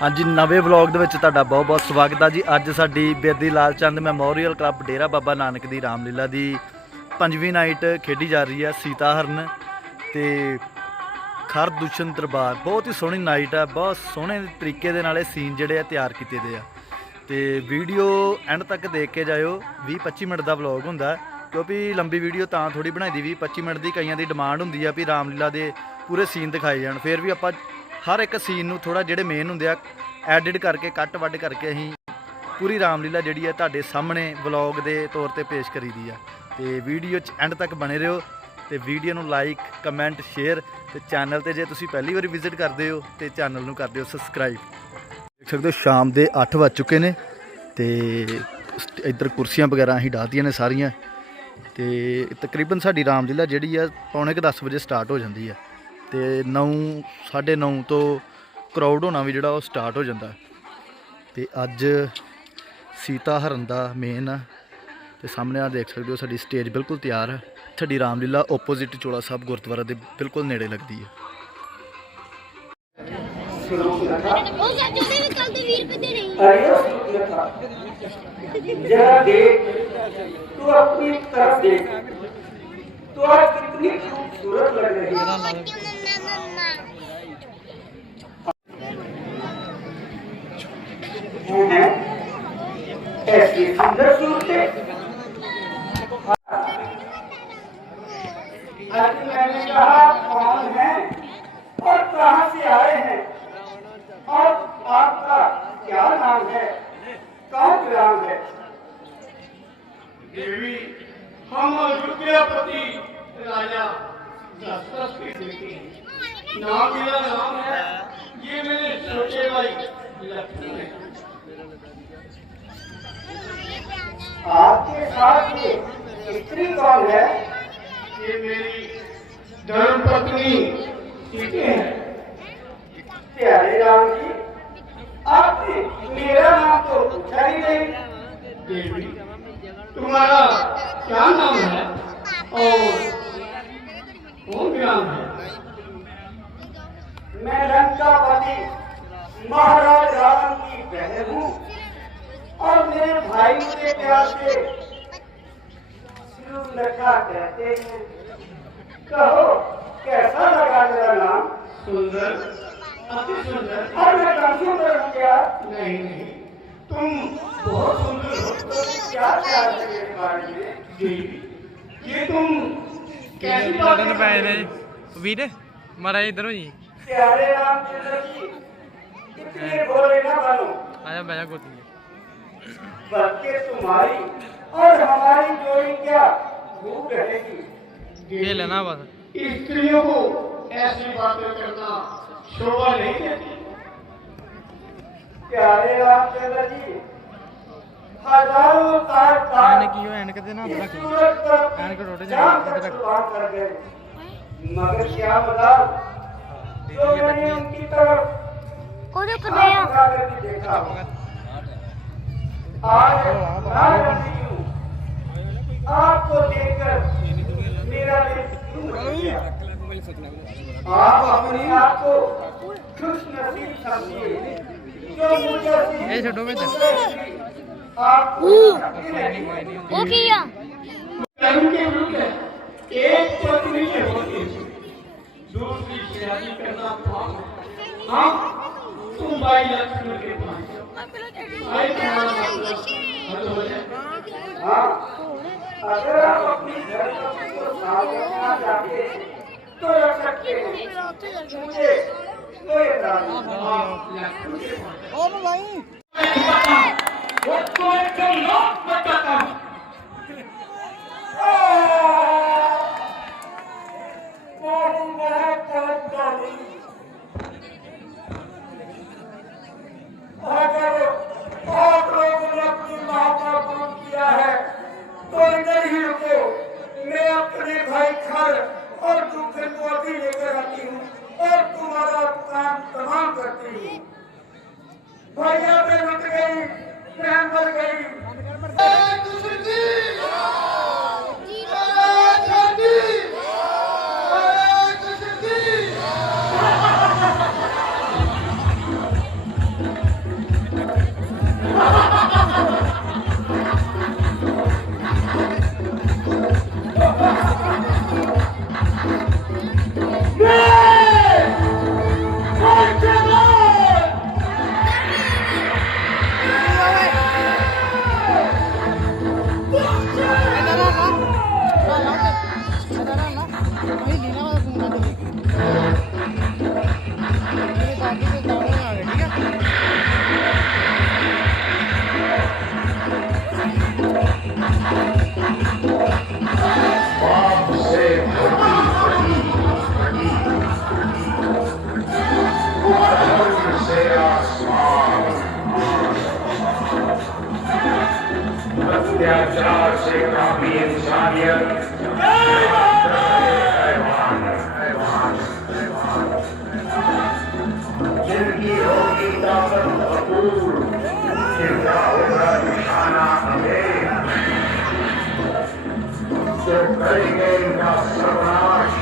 हाँ जी, नवे व्लॉग ਦੇ ਵਿੱਚ ਤੁਹਾਡਾ बहुत बहुत स्वागत है जी। ਅੱਜ ਸਾਡੀ ਬੇਦੀ ਲਾਲ ਚੰਦ ਮੈਮੋਰੀਅਲ ਕਲੱਬ ਡੇਰਾ ਬਾਬਾ ਨਾਨਕ ਦੀ ਰਾਮਲੀਲਾ ਦੀ 5ਵੀਂ ਨਾਈਟ ਖੇਡੀ ਜਾ ਰਹੀ ਹੈ। ਸੀਤਾ ਹਰਨ ਤੇ ਖਰ ਦੂਸ਼ਣ ਦਰਬਾਰ ਬਹੁਤ ਹੀ ਸੋਹਣੀ ਨਾਈਟ ਹੈ। ਬਹੁਤ ਸੋਹਣੇ ਤਰੀਕੇ ਦੇ ਨਾਲ ਇਹ ਸੀਨ ਜਿਹੜੇ ਆ ਤਿਆਰ ਕੀਤੇ ਦੇ ਆ ਤੇ ਵੀਡੀਓ ਐਂਡ ਤੱਕ ਦੇਖ ਕੇ ਜਾਇਓ। 20-25 ਮਿੰਟ ਦਾ ਵਲੌਗ ਹੁੰਦਾ ਕਿਉਂਕਿ ਲੰਬੀ ਵੀਡੀਓ ਤਾਂ ਥੋੜੀ ਬਣਾਈ ਦੀ 20-25 ਮਿੰਟ ਦੀ ਕਈਆਂ ਦੀ ਡਿਮਾਂਡ ਹੁੰਦੀ ਆ ਵੀ ਰਾਮਲੀਲਾ ਦੇ ਪੂਰੇ ਸੀਨ ਦਿਖਾਏ ਜਾਣ। ਫਿਰ ਵੀ ਆਪਾਂ हर एक सीन नूं थोड़ा जिहड़े मेन हुंदे आ एडिट करके कट वड करके असीं पूरी रामलीला जिहड़ी है तुहाडे सामने व्लॉग दे तौर ते पेश करी दी है। तो वीडियो एंड तक बने रहो तो वीडियो नूं लाइक कमेंट शेयर तो चैनल ते जे तुसीं पहली बार विजिट करदे हो तो चैनल नूं कर दिओ सबसक्राइब। देख सकते हो शाम के 8 बज चुके हैं तो इधर कुर्सियां वगैरह असीं डाहतियां ने सारियां तो तकरीबन साडी रामलीला जिहड़ी है 9:45 बजे स्टार्ट हो जाती है तो 9 9:30 तो क्राउड होना भी जोड़ा स्टार्ट हो जाता है। तो अज सीता हरण का मेन तो सामने आप देख सकते हो साड़ी स्टेज बिल्कुल तैयार है। साड़ी रामलीला ओपोजिट चोला साहब गुरुद्वारा के बिल्कुल नेड़े लगती है। तो आज कितनी खूबसूरत लग रही है। ऐसी सुंदर सूरतें आज मैंने कहा कौन है और कहां से आए हैं और आपका क्या नाम है, कौन ग्राम है। देवी हम अयोध्यापति राजा दशरथ के बेटे हैं। नाम मेरा नाम है, ये मेरे छोटे भाई लक्ष्मण है। आपके साथ ये स्त्री कौन है। ये मेरी धर्मपत्नी सीता है। प्यारे राम जी, आपने मेरा नाम तो पूछा ही नहीं। देवी तुम्हारा क्या नाम है और कौन ग्राम है। मैं लंकापति महाराज रावण की बहन हूँ और मेरे भाई मुझे प्यार से सुंदरता कहते हैं। कहो कैसा लगा मेरा नाम। सुंदर, अति सुंदर। और मैं कम सुंदर हूँ क्या। नहीं नहीं, तुम बहुत सुंदर हो। तो क्या प्यार है मेरे बारे में। ये तुम कैसी बात कर रहे हो। वीर मारा इधर हो जी। प्यारे रामचंद्र जी, इतने भोले ना बनो। आया बैठा गोदी बल्कि तुम्हारी और हमारी जोड़ी क्या खूब रहेगी। ये लेना बस। स्त्रियों को ऐसी बातें करना शोभा नहीं देती। प्यारे रामचंद्र जी, हजारों एनक की एनक दे ना रख एनक रोटे जा इधर रख। मगर क्या बता जो मैंने उनकी तरफ कोने पर गया देखा आज ना रहती हूँ। आपको देखकर मेरा दिल क्यों मच गया। आप अपने आप को खुश नसीब समझिए जो मुझे ए छोटो में आपको वो किया के रूप में एक पत्नी के होती दूसरी शादी करना पाप है। हाँ, तुम भाई लक्ष्मण के पास भाई तुम्हारा मतलब हो जाए। हाँ, अगर आप अपनी धर्म को साथ रखना चाहते हैं तो रख सकते हैं। मुझे कोई एतराज नहीं। लक्ष्मण के पास ओ भाई वो तो एक लोग बताता हूँ। अगर आप लोगों ने अपनी माँ का खून किया है तो इधर ही रुको। मैं अपने भाई खर और दूसरे को अभी लेकर आती हूँ और तुम्हारा काम तमाम करती हूँ। भैया पे रुक गई, मैं मर गई। अत्याचार से काफी इंसानियत जिनकी होगी ताकत भरपूर, जिनका होगा निशाना अमेर, तो करेंगे इनका सर्वनाश।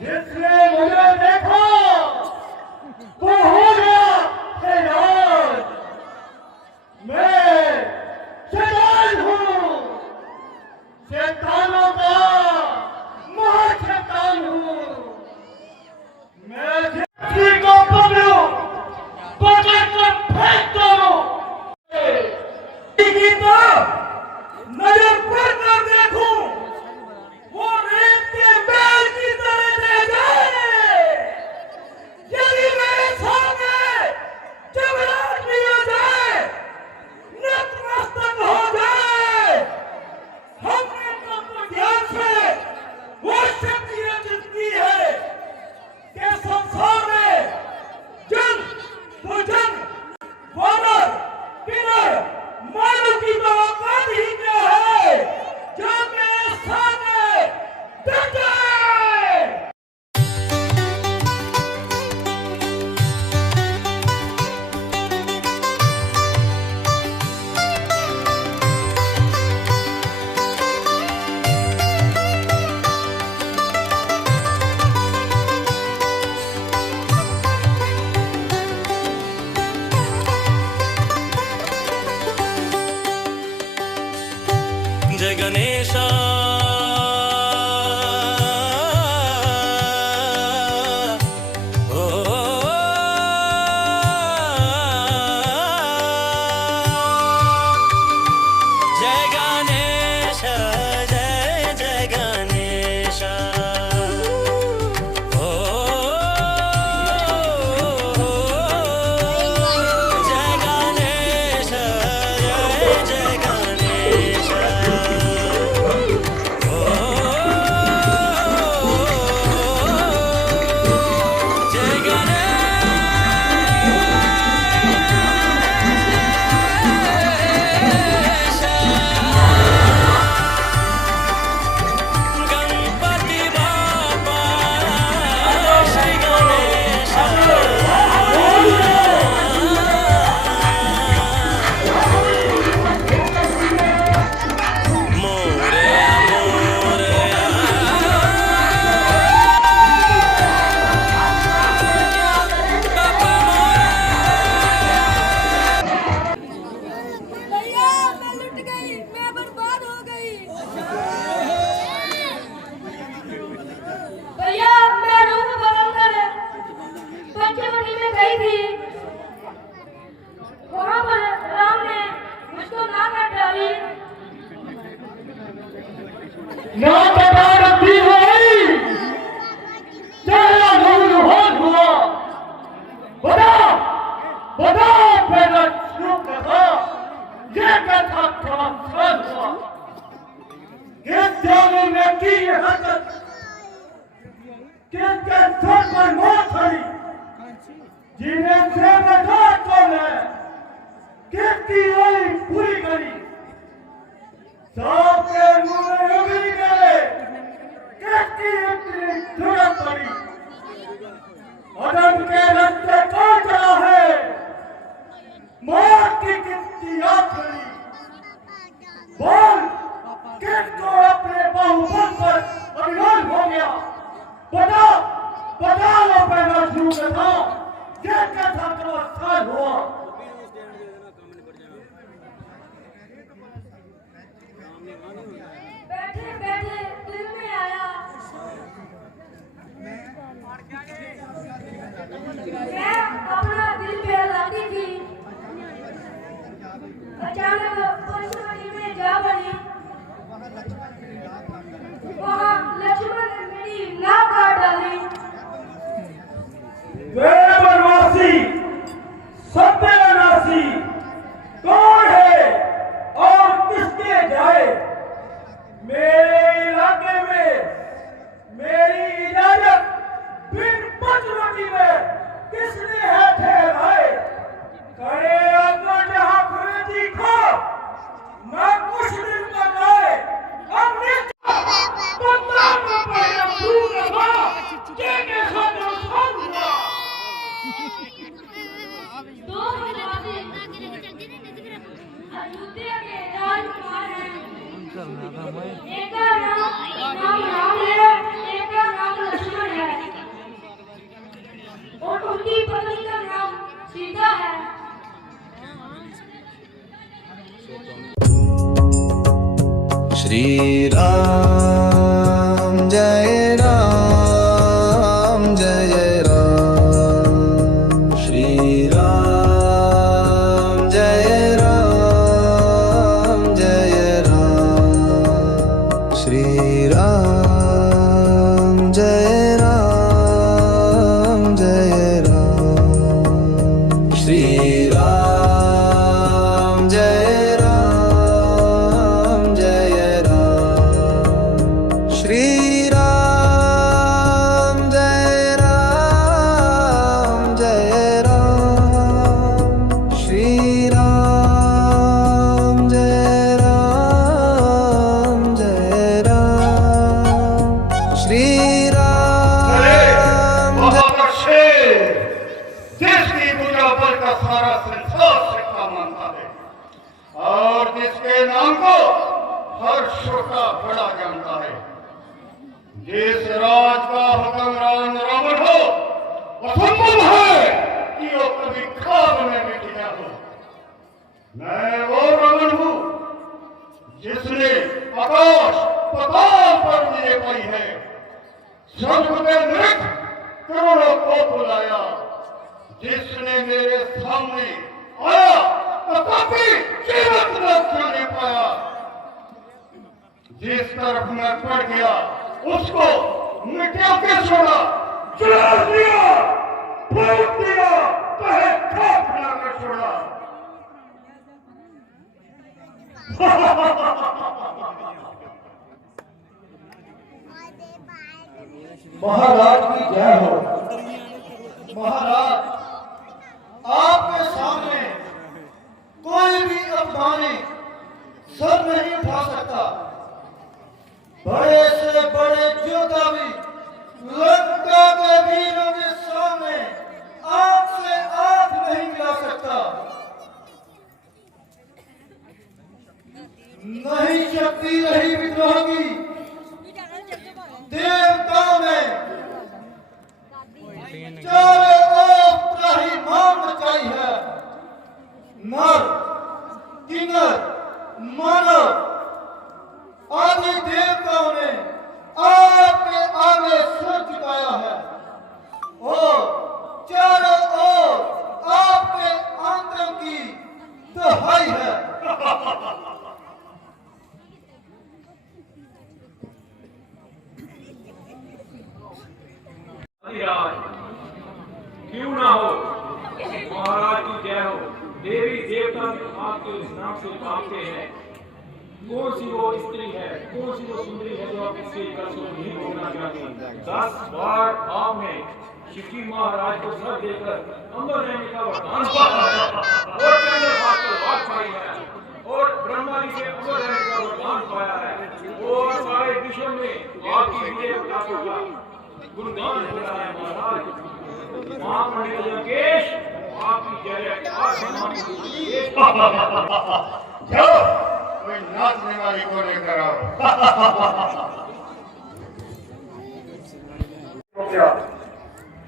जिसने मुझे देखा वो हो गया हैरान। मैं शैतान हूँ, शैतानों का महाशैतान हूँ। मैं जिंदगी को पकड़ूं, पकड़ कर फेंक दूं। जिंदगी को नजर पर कर देखूं, वो रेत के बैल की तरह रह जाए। यदि मेरे सामने जबरान लिया जाए, नतमस्तक हो जाए। हमने तत्व ज्ञान से वो शक्ति अर्जित की है कि संसार में जन भोजन वानर किन्नर मानव की तो औकात ही क्या है जो मेरे सामने डट जाए। जय गणेशा जय गणेश जय जय गणेश जय गणेश जय जय गणेश गणपति बाबा श्री गणेश मोरया मोरया भैया मैं लुट गई, मैं बर्बाद हो गई। भैया मैं रूप बदल कर पंचवटी में गई थी। वहाँ पर राम ने मुझको ना काट डाली। ना बता रखी है तेरा मूल होश हुआ। बता बता मेरा शुरू कथा ये कथा कौन सा हुआ। किस जाने में की ये हरकत, किसके सर पर मौत खड़ी, जिन्हें से बता कौन है, किसकी आई पूरी करी। सबके मुंह में उगली गए, किसकी इतनी जरूरत पड़ी। अदम के रास्ते कौन चला है, मौत की किसकी आखिरी। बोल किसको अपने बाहुबल पर अभिमान हो गया। बता बता लो पहला शुरू कथा ये कथा का स्थान हुआ। बैठे बैठे दिल में आया, मैं एक का नाम राम है, एक का नाम लक्ष्मण है, और उनकी पत्नी का नाम सीता है। श्री राम जय राम जय राम, श्री राम जय राम जय राम, श्री राम जय राम जय राम, श्री राम जय राम जय राम, श्री राम जय राम जय राम, श्री राम जय राम जय राम, श्री राम बहुत अच्छे देश की पूजा पर का सारा संसार सिक्का मानता है और जिसके नाम को हर छोटा बड़ा जानता है। जिस राज का हुक्मरान रावण हो असंभव है कि वो कभी ख्वाब में भी टिका हो। मैं वो रावण हूँ जिसने आकाश पाताल पर विजय पाई है, स्वर्ग के मृत करोड़ों को बुलाया, जिसने मेरे सामने आया तथापि जीवित न जाने पाया। जिस तरफ मैं पड़ गया उसको मिट्टियों के छोड़ा, जला दिया, फूक दिया, कहे खाक बना कर छोड़ा। महाराज की जय हो। महाराज, आपके सामने कोई भी अफगानी सर नहीं उठा सकता। बड़े से बड़े योद्धा भी लंका के वीरों के सामने आंख से आंख नहीं मिला सकता। नहीं शक्ति रही विद्रोह की, देवताओं ने चारों ओर त्राहिमाम मचाई है। नर, किन्नर, मानव आदि देवताओं ने आपके आगे सिर झुकाया है और चारों ओर आपके आंतरों की दुहाई है। क्यों ना हो, महाराज की जय हो। देवी देवता आपके इस नाम से कांपते हैं। कौन सी वो स्त्री है, कौन सी वो सुंदरी है जो आपसे कसम नहीं होना चाहती। 10 बार आपने शिवजी महाराज को सर देकर अंदर रहने का वरदान पाया है और चंद्रभाग को बात पाई है और ब्रह्मा जी से अंदर रहने का वरदान पाया है और सारे विश्व में आपकी विजय का गुणगान हो रहा है। महाराज महामणि लंकेश आपकी जय। जाओ, कोई नाचने वाली को लेकर आओ।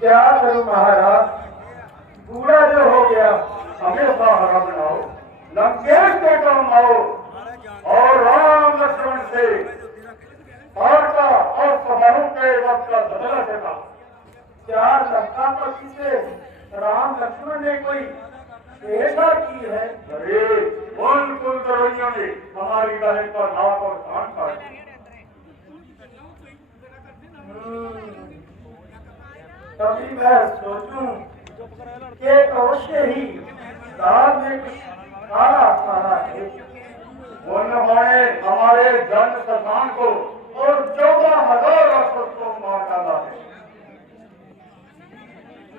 क्या करूं महाराज, पूरा जो हो गया हमेशा हरा बनाओ, लंकेश को काम आओ और राम लक्ष्मण से का और समारोह के वक्त का बदला देगा। क्या लंका पति से राम लक्ष्मण ने कोई ऐसा की है? अरे उन कुलकर्मियों ने हमारी बहन का नाक और कान काट दिया। तभी मैं सोचूं कि अवश्य ही दाद में कुछ काला काला है। उन्होंने हमारे जन स्थान को और 14,000 राक्षसों को मार डाला है।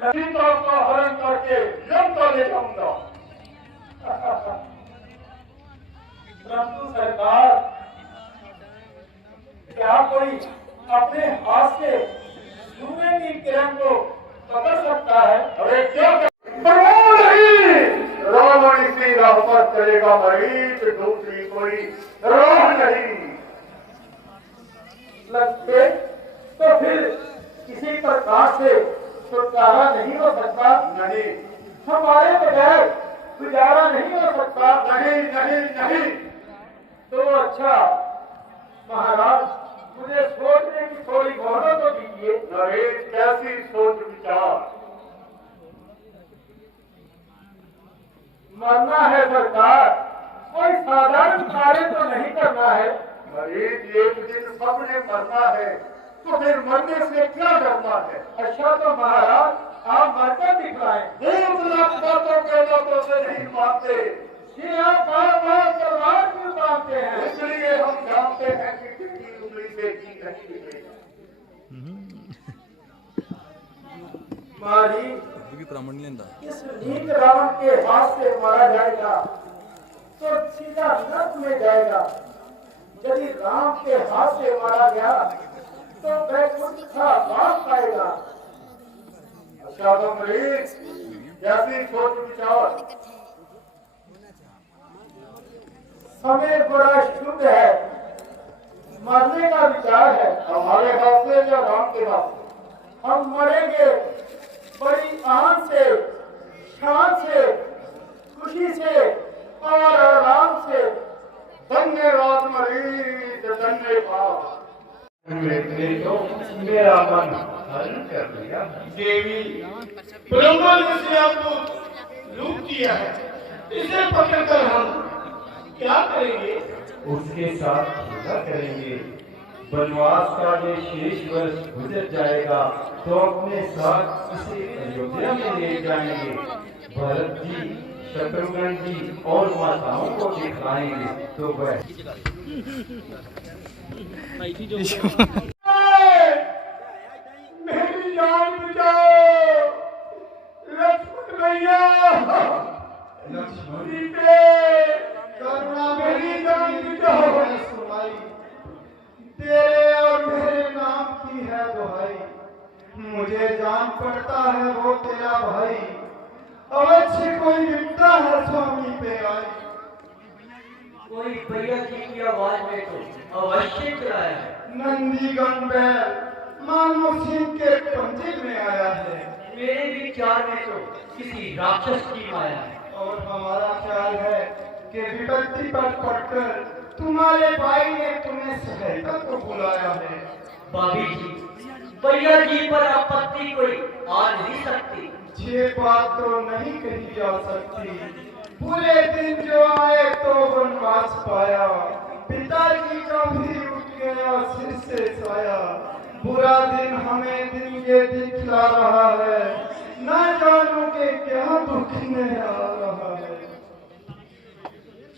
सीता का हरण करके लंका ले जाऊंगा। परंतु सरकार, क्या कोई अपने हाथ से सूर्य की किरण को पकड़ सकता है? अरे क्या नहीं, रावण इसी राह पर चलेगा, मरीज दूसरी कोई राह नहीं। लगते तो फिर किसी प्रकार से छुटकारा नहीं हो सकता। नहीं हमारे बगैर गुजारा नहीं हो सकता। नहीं नहीं नहीं। तो अच्छा महाराज, मुझे सोचने की थोड़ी मोहलत तो दीजिए। नरेश, कैसी सोच विचार। मरना है सरकार, कोई साधारण कार्य तो नहीं करना है। नरेश, एक दिन सबने मरना है, तो फिर मरने से क्या डरना है। अच्छा तो महाराज, आप मरकर दिखलाएं। भूत लग बातों के लोगों से नहीं मानते, कि आप बार तलवार क्यों बांधते हैं? इसलिए हम जानते हैं कि कितनी उंगली से जी रही है। मारी इस नीच रावण के हाथ से मारा जाएगा तो सीधा नरक में जाएगा। यदि राम के हाथ से मारा गया तो वैकुंठ का वास पाएगा। अच्छा तो नरेश, कैसी सोच विचार। समय बड़ा शुभ है, मरने का विचार है। हमारे हाथ से या राम के हाथ से। हम मरेंगे बड़ी आन से, शान से, खुशी से और आराम से। धन्यवाद मरीज, धन्यवाद। तो मेरा मन हरण कर लिया। देवी ब्रह्मा ने इसे आपको लूट दिया है, इसे पकड़कर हम क्या करेंगे? उसके साथ क्या करेंगे? वनवास का ये शेष वर्ष गुजर जाएगा तो अपने साथ इसे अयोध्या में ले जाएंगे। भरत जी, शत्रुघ्न जी और माताओं को दिखाएंगे तो वह मेरी जान बचाओ लक्ष्मण भैया। लक्ष्मण सीते, करुणा मेरी जान बचाओ। तेरे और मेरे नाम की है दुहाई, मुझे जान पड़ता है वो तेरा भाई। अवश्य कोई विपदा है स्वामी पे आई। कोई भैया जी की आवाज में तो अवश्य कराया है। नंदीगण बैल मानो सिंह के पंजे में आया है। मेरे विचार में तो किसी राक्षस की माया है। और हमारा ख्याल है कि विपत्ति पर पड़कर तुम्हारे भाई ने तुम्हें सहायता को बुलाया है। भाभी जी, भैया जी पर आपत्ति कोई आ नहीं सकती। ये बात तो नहीं कही जा सकती। पूरे दिन जो आए तो वनवास पाया, पिताजी का भी उठ गया सिर से साया। बुरा दिन हमें दिन ये दिखला रहा है, न जानो के क्या दुख में आ रहा है।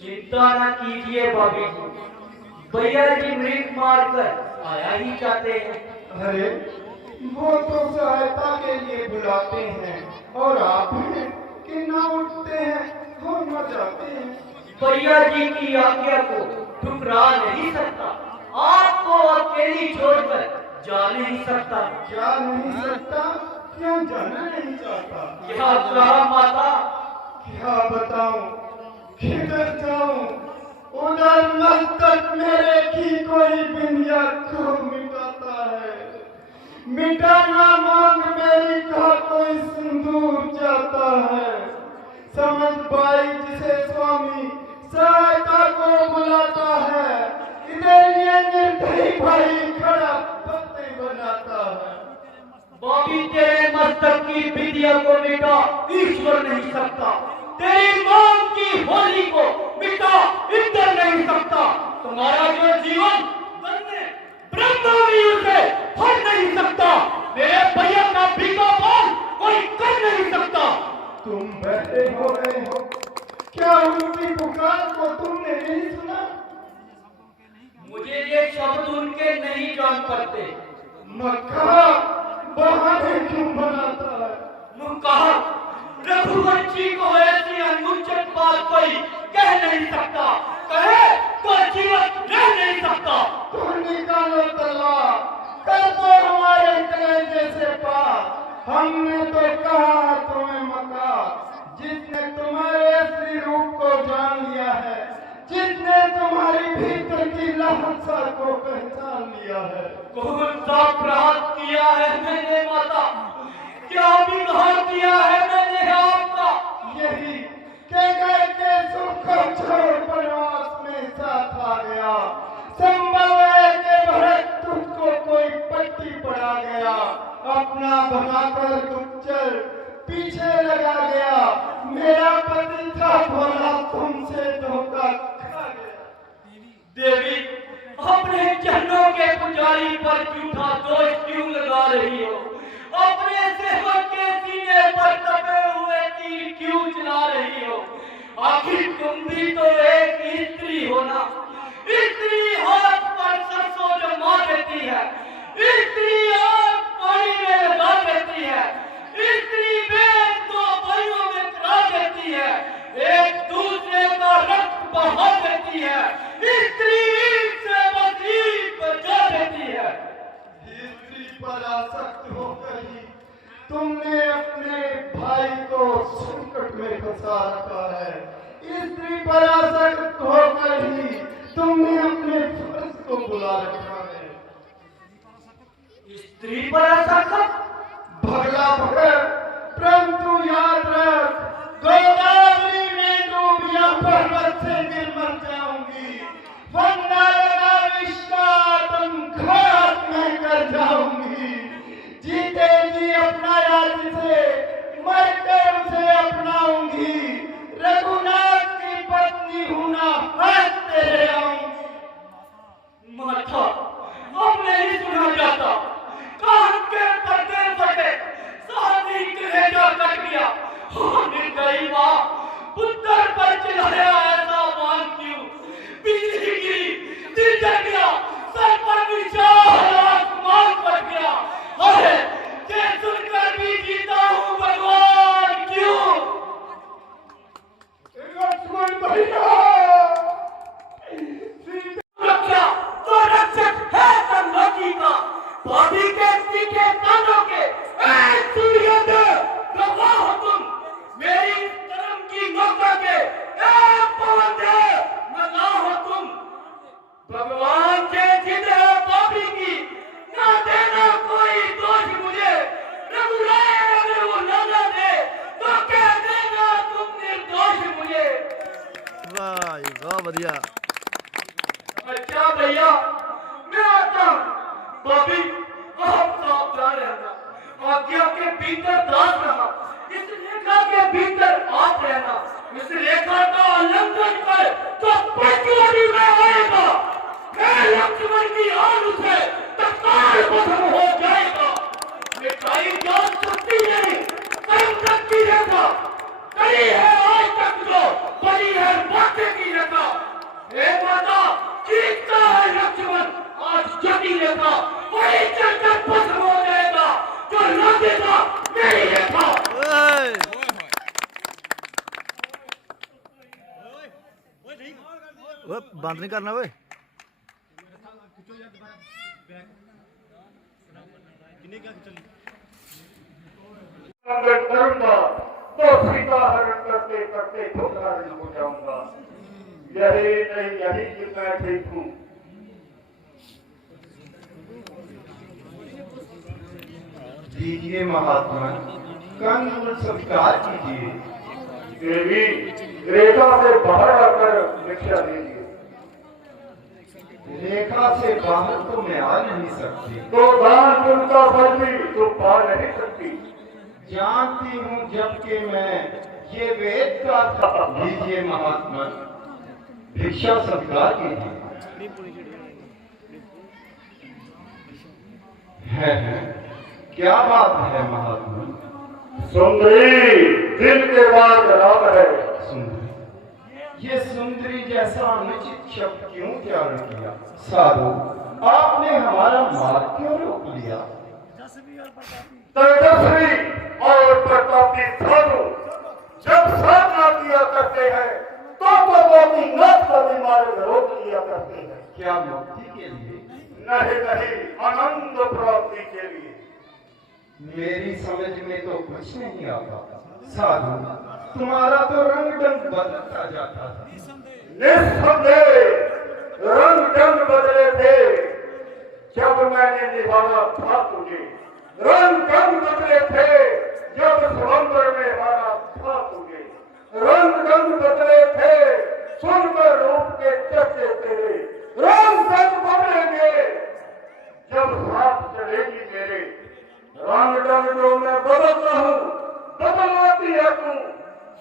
चिंता न कीजिए भाभी जी, भैया जी मृग मारकर आया ही चाहते हैं। अरे वो तो सहायता के लिए बुलाते हैं और आप हैं कि न उठते हैं वो मर जाते हैं। भैया जी की आज्ञा को ठुकरा नहीं सकता, आपको अकेली छोड़कर जा नहीं सकता। जा नहीं सकता, क्या जाना नहीं चाहता। क्या कहा माता? क्या बताऊं, किधर जाऊं? उधर मस्तक मेरे की कोई बिंदिया को मिटाता है, मिटाना मांग मेरी का कोई सिंदूर जाता है। समझ पाई जिसे स्वामी सहायता को बुलाता है, इधर ये निर्दयी भाई खड़ा पत्ते बनाता है। बॉबी, तेरे मस्तक की विद्या को मिटा ईश्वर नहीं सकता, तेरी मांग की होली को मिटा इंद्र नहीं सकता। तुम्हारा जो जीवन ब्रह्मा भी उसे फल नहीं सकता। मेरे भैया का भीगा पान कोई कर नहीं सकता। तुम बैठे हो गए हो, क्या उनकी पुकार को तुमने नहीं सुना? मुझे ये शब्द उनके नहीं जान पड़ते। मक्का बहाने क्यों बनाता है? कहा रघुवंशी को ऐसी अनुचित बात कोई कह नहीं सकता, कहे तो जीवन रह नहीं सकता। तो निकालो तलवार, कर दो हमारे कलेजे से पार। हमने तो कहा तुम्हें मक्का, जिसने तुम्हारे असली रूप को जान लिया है, जिसने तुम्हारी भीतर की लालसा को पहचान लिया है। कौन सा अपराध किया है मैंने माता, क्या बिगाड़ दिया है मैंने आपका? यही के गए के सुख छोड़ वनवास में साथ आ गया। संभव है कि भरत तुझको कोई पट्टी पड़ा गया, अपना भगाकर गुप्तचर पीछे लगा गया। मेरा पति था भोला, तुमसे धोखा खा गया। देवी, अपने चरणों के पुजारी पर झूठा दोष क्यों लगा रही हो? अपने सेवक के सीने पर दबे हुए तीर क्यों चला रही हो? आखिर तुम भी तो एक स्त्री हो ना। स्त्री हाथ पर सरसों जमा देती है, स्त्री आग पानी में लगा देती है, स्त्री बेच दो भाइयों में करा देती है, एक दूसरे का रक्त बहा देती है, स्त्री से बदली बचा देती है। स्त्री पर आसक्त होकर ही तुमने अपने भाई को संकट में फंसा रखा है। स्त्री पर आसक्त होकर ही तुमने अपने फर्ज को बुला रखा है। स्त्री पर आसक्त भगला भगर, परंतु याद रख, गोदावरी में डूब या पर्वत से गिर मर जाऊंगी, वरना लगा विष का आत्मघात मैं कर जाऊंगी। जीते जी अपना राज्य से, मरकर उसे अपनाऊंगी। रघुनाथ की पत्नी हूं ना, हाथ तेरे आऊंगी। माथा अब नहीं सुना जाता, कान के पर्दे फटे, शादी कलेजा कट गया। निर्दयी माँ, पुत्र पर चलाया ऐसा बाण क्यों? बिजली गिरी, दिल जल गया, सर पर विशाल आसमान फट गया। अरे ये सुनकर भी जीता हूँ भगवान क्यों? लक्ष्मण भैया, रक्षा तो रक्षक है संगति का, भाभी के सीखे कानों के सूर्योदय गवाह हो तुम, मेरी धर्म की नौका के पवन मना हो तुम। भगवान के जिद है भाभी की, ना देना कोई दोष मुझे। रघुराय अगर वो ना दे तो कह देना तुम निर्दोष मुझे। वाह जी, बहुत बढ़िया। अच्छा भैया, मैं आता हूँ। भाभी, आप सावधान रहना, आज्ञा के भीतर दास रहना, इस रेखा के भीतर आप रहना। इस रेखा का उल्लंघन कर तो पचवटी में आएगा। मैं लक्ष्मण की आन से तत्काल खत्म हो जाएगा। मिठाई जान सकती नहीं, कर्म शक्ति रेखा कड़ी है आज तक जो बड़ी है बातें की रेखा। हे माता, चीखता है लक्ष्मण, आज जटी रेखा वही चलकर भस्म हो जाएगा जो लगेगा मेरी रेखा। ओए बंद नहीं करना वे। अगर करूंगा तो सीता हरण करते करते धोखाधड़ी हो जाऊंगा। यही नहीं, यही कि मैं ठीक हूँ। दीजिए महात्मा, कंद स्वीकार कीजिए। देवी, रेखा से बाहर आकर भिक्षा दीजिए। रेखा से बाहर तो मैं आ नहीं सकती। तो दान पुण्य का फल भी तो पा नहीं सकती। जानती हूँ जबकि मैं ये वेद का था। लीजिए महात्मा, भिक्षा स्वीकार कीजिए। है क्या बात है महात्मा? सुंदरी दिल के बाद राम है। सुंदरी, ये सुंदरी जैसा अनुचित शब्द क्यों उच्चारण किया? साधु, आपने हमारा मार्ग क्यों रोक लिया? तेजस्वी और प्रतापी साधु जब साधना किया करते हैं तो गोपीनाथ का भी मार्ग रोक लिया करते हैं। क्या मुक्ति के लिए? नहीं नहीं, आनंद प्राप्ति के लिए। मेरी समझ में तो कुछ नहीं आता। साधु, तुम्हारा तो रंग ढंग बदलता जाता था। निस्संदेह रंग ढंग बदले थे, जब मैंने निभाया था तुझे, रंग रंग बदले थे जब समुद्र में हारा था तुझे, रंग रंग बदले थे सुनकर रूप के चर्चे तेरे, रंग रंग बदलेंगे जब साथ चलेगी मेरे, रंग रंग जो मैं बदलता हूँ बदलवाती है तू,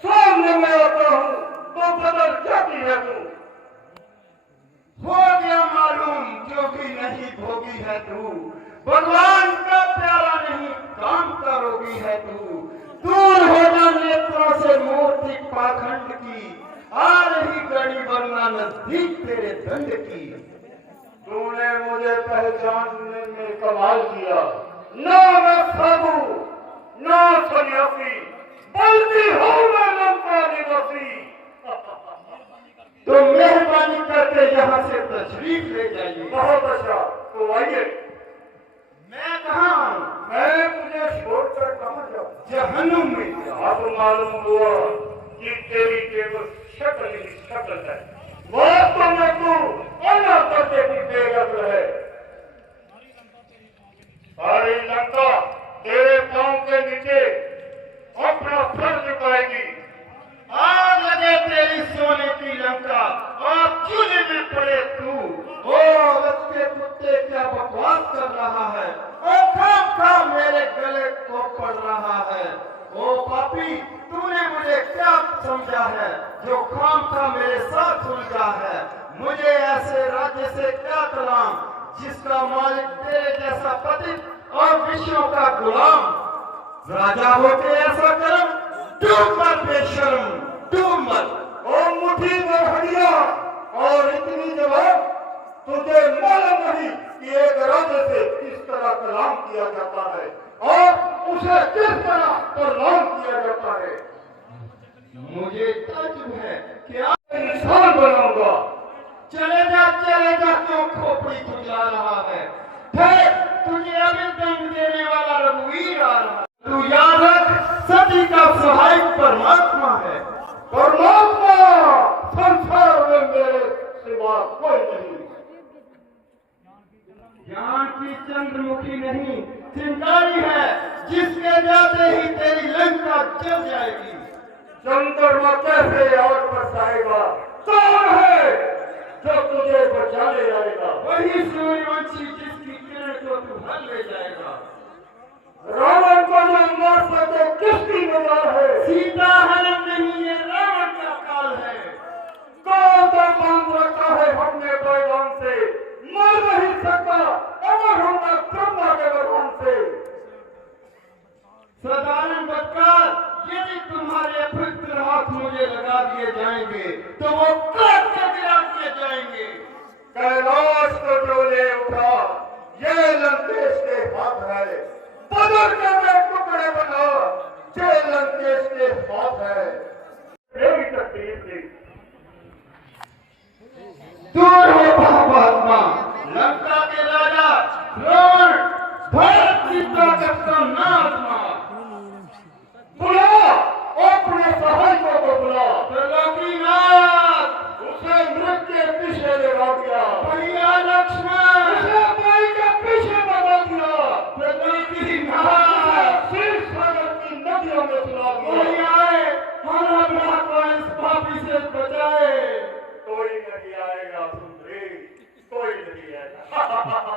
सामने मैं आता हूँ तो बदल जाती है तू। हो गया मालूम जो भी नहीं भोगी है तू, भगवान का प्यारा नहीं काम का रोगी है तू। दूर हो जा नेत्रों से मूर्ति पाखंड की, आ रही घड़ी बनना नजदीक तेरे दंड की। तूने मुझे पहचानने में कमाल किया, ना मैं साधु ना सन्यासी, बल्कि हूँ मैं लंका निवासी। तो मेहरबानी करके यहाँ से तशरीफ ले जाइए। बहुत अच्छा, तो आइए। मैं कहाँ आऊँ? मैं तुझे छोड़कर कहाँ जाऊँ? जहन्नुम में। अब मालूम हुआ कि तेरी केवल शक्ल ही शक्ल है, वास्तव में तू अल्लाह करके भी बेगल है। सारी लंका तेरे पांव के नीचे अपना सर झुकाएगी। आग लगे तेरी सोने की लंका और चूल्हे में पड़े तू। ओ बच्चे कुत्ते क्या बकवास कर रहा है, ओ खाम मेरे गले को पड़ रहा है। ओ पापी तूने मुझे क्या समझा है जो खाम मेरे साथ उलझा है। मुझे ऐसे राज्य से क्या कलाम जिसका मालिक तेरे जैसा पति और विश्व का गुलाम। राजा होके ऐसा कर्म डूब मर बेशर्म, डूब मर। ओ मुट्ठी में हड्डियां और इतनी जवाब, तुझे मालूम नहीं कि एक राजे से किस तरह कलाम किया जाता है और उसे किस तरह प्रणाम किया जाता है। मुझे ताज्जुब है कि आप इंसान बनाऊंगा। चले जा क्यों खोपड़ी खुजला रहा है। फिर तुझे अभी दंड देने वाला रघुवीर आ रहा है। तू याद रख सभी का सहायक परमात्मा है। परमात्मा संसार में मेरे सिवा कोई नहीं। ज्ञान की चंद्रमुखी नहीं चिंगारी है, जिसके जाते ही तेरी लंका जल जाएगी। चंद्रमा कैसे और बरसाएगा? कौन है जो तुझे बचाने आएगा? वही सूर्यवंशी जिसकी किरण को तू हर ले जाएगा। रावण को जो मार सके किसकी मजाल है? सीता हरण नहीं ये रावण का काल है। कौन तो बांध रखा है हमने बैगान से, मर नहीं सकता अमर होना ब्रह्मा के भगवान से। साधारण बदकार यदि तुम्हारे अपवित्र हाथ मुझे लगा दिए जाएंगे तो वो काट के गिरा दिए जाएंगे। कैलाश को जो ले उठा ये लंकेश के हाथ है, बदल के मैं टुकड़े बना ये लंकेश के हाथ है। मेरी तकलीफ थी। दूर हो महात्मा लंका के राजा रावण, भारत की ताकत का नाजमा। बुला अपने सहायकों को बुला। त्रिलोकीनाथ उसे मृग के पीछे लगा दिया, भैया लक्ष्मण उसे माई के पीछे बना दिया, त्रिलोकीनाथ शिव सागर की नदियों में सुला दिया। कोई आए हमारा को इस पापी से बचाए। कोई नहीं आएगा सुंदरी, कोई नहीं आएगा।